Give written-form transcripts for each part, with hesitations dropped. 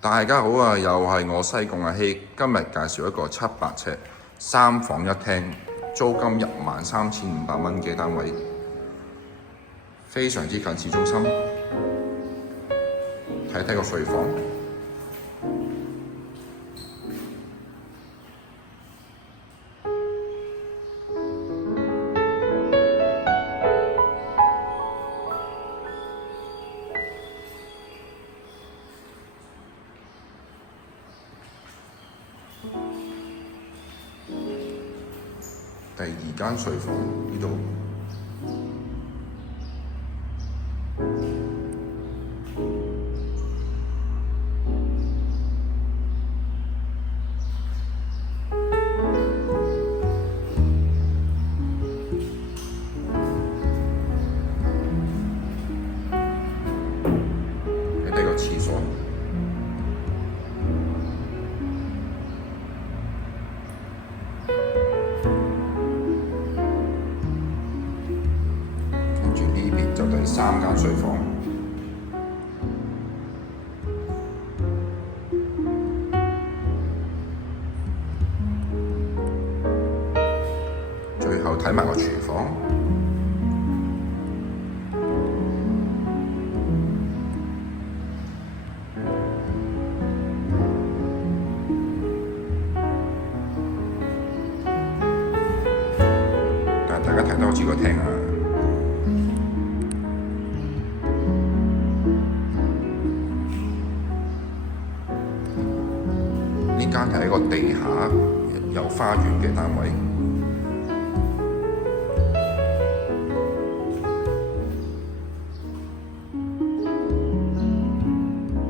大家好啊，又係我西貢阿希，今日介紹一個700尺3房1廳，租金13500蚊嘅單位，非常之近市中心。睇睇個睡房，第二間睡房呢度，睇睇個廁所。呢邊就第3間睡房，最後睇埋個廚房，但係大家睇得好似個廳啊！呢間係一個地下有花園嘅單位，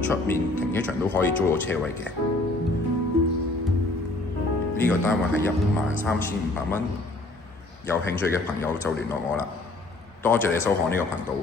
出面停車場都可以租到車位嘅。呢個單位係13500蚊，有興趣嘅朋友就聯絡我啦。多謝你收看呢個頻道。